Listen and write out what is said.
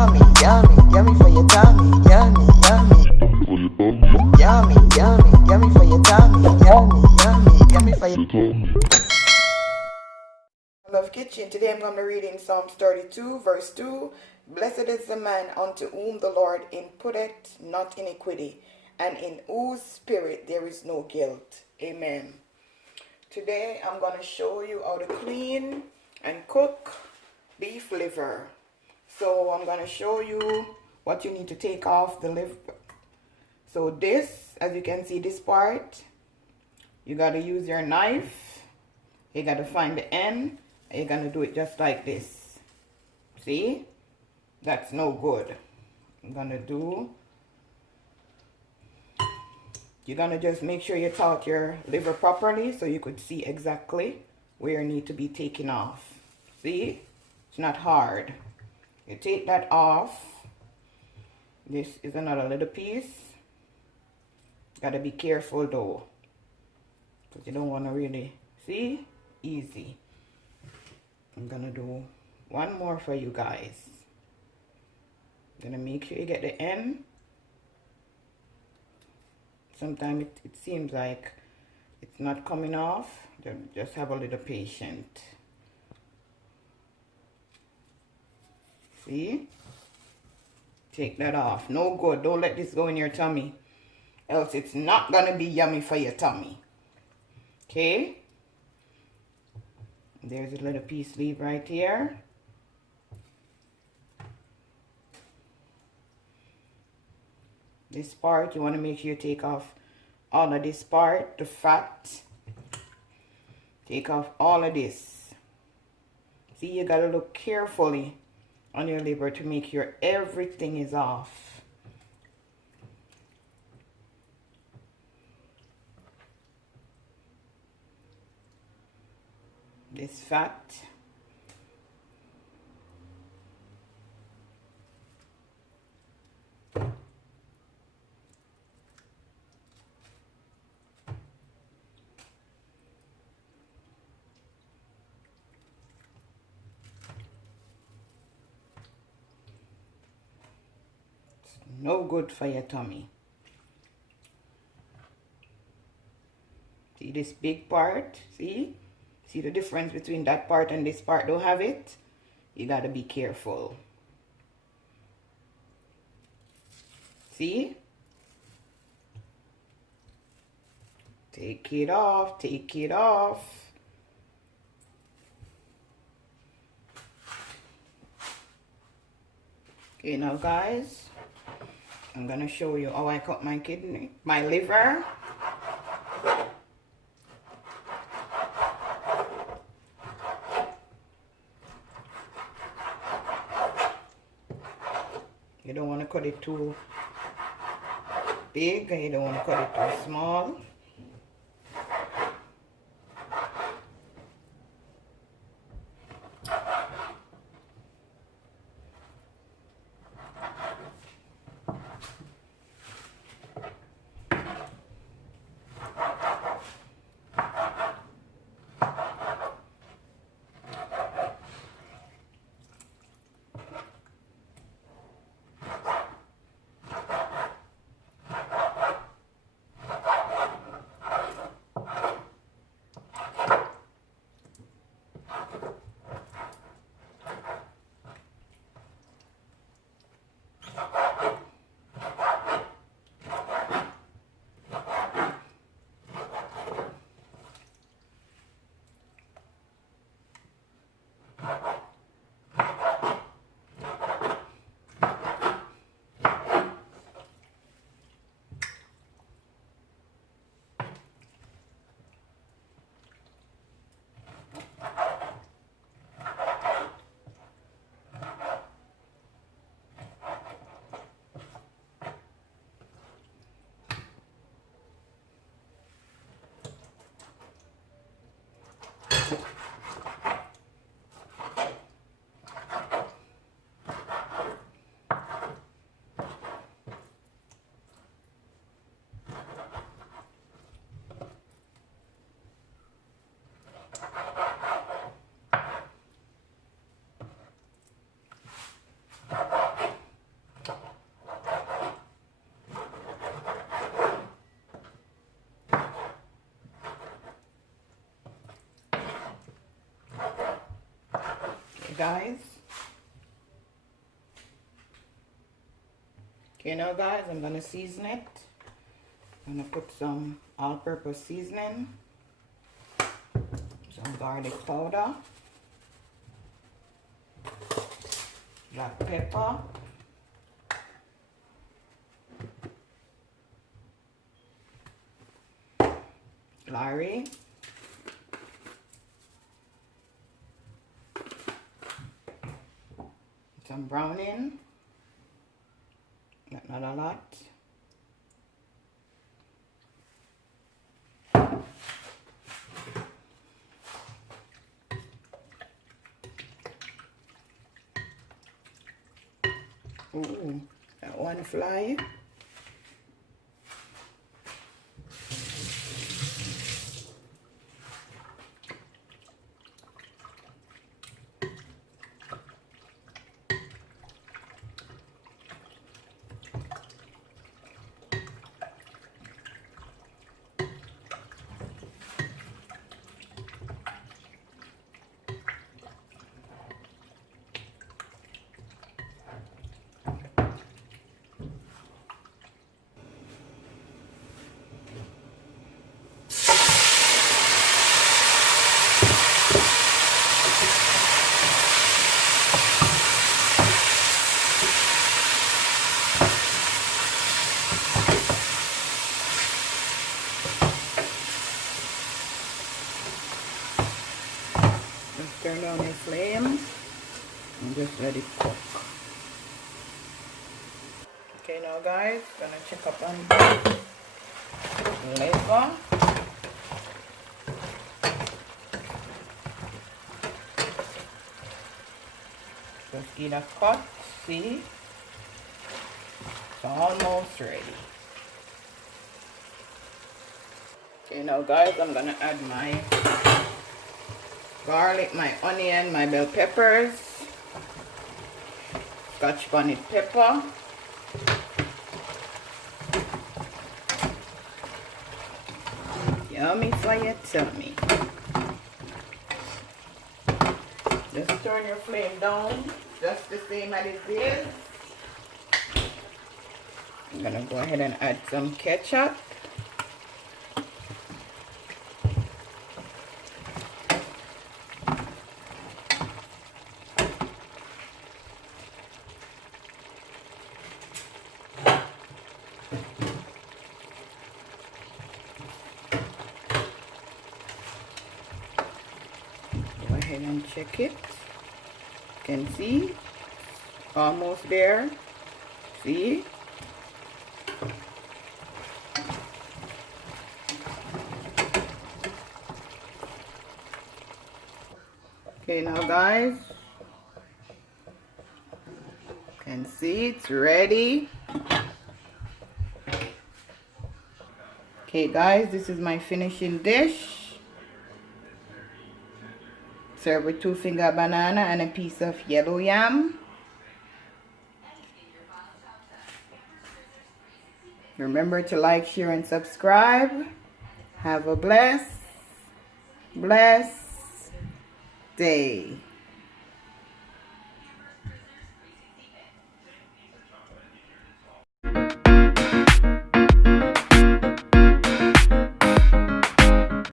Yummy, yummy for your tummy. Yummy, yummy. Yummy, yummy, yummy for your tummy. Yummy, yummy, yummy for your tummy. Love Kitchen. Today I'm going to be reading Psalms 32 verse 2. Blessed is the man unto whom the Lord imputeth not iniquity, and in whose spirit there is no guilt. Amen. Today I'm going to show you how to clean and cook beef liver. So I'm going to show you what you need to take off the liver. So this, as you can see, this part, you got to use your knife. You got to find the end. And you're going to do it just like this. See? That's no good. I'm going to do, you're going to just make sure you taught your liver properly so you could see exactly where you need to be taken off. See? It's not hard. You take that off. This is another little piece. Gotta be careful though, because you don't want to really, see? Easy. I'm gonna do one more for you guys. Gonna make sure you get the end. Sometimes it seems like it's not coming off. Just have a little patience. See? Take that off. No good. Don't let this go in your tummy, else it's not gonna be yummy for your tummy. Okay? There's a little piece leave right here. This part, you want to make sure you take off all of this part, the fat. Take off all of this. See, you gotta look carefully on your liver to make sure everything is off. This fat. No good for your tummy. See this big part? See? See the difference between that part and this part? Don't have it? You gotta be careful. See? Take it off. Take it off. Okay, now guys, I'm gonna show you how I cut my kidney, my liver. You don't want to cut it too big, and you don't want to cut it too small. guys. Okay, now guys, I'm gonna season it. I'm gonna put some all-purpose seasoning, some garlic powder, black pepper, Larry, some browning, not a lot. Ooh, that one fly. Just turn down the flame and just let it cook. Okay, now guys, gonna check up on the liver. Just give it a cut. See, it's almost ready. Okay, now guys, I'm gonna add my garlic, my onion, my bell peppers, Scotch bonnet pepper, yummy for your tummy. Just turn your flame down, just the same as it is. I'm gonna go ahead and add some ketchup. Go ahead and check it. You can see, almost there. See? Okay, now guys, you can see it's ready. Okay guys, this is my finishing dish. Serve with 2-finger banana and a piece of yellow yam. Remember to like, share, and subscribe. Have a blessed day.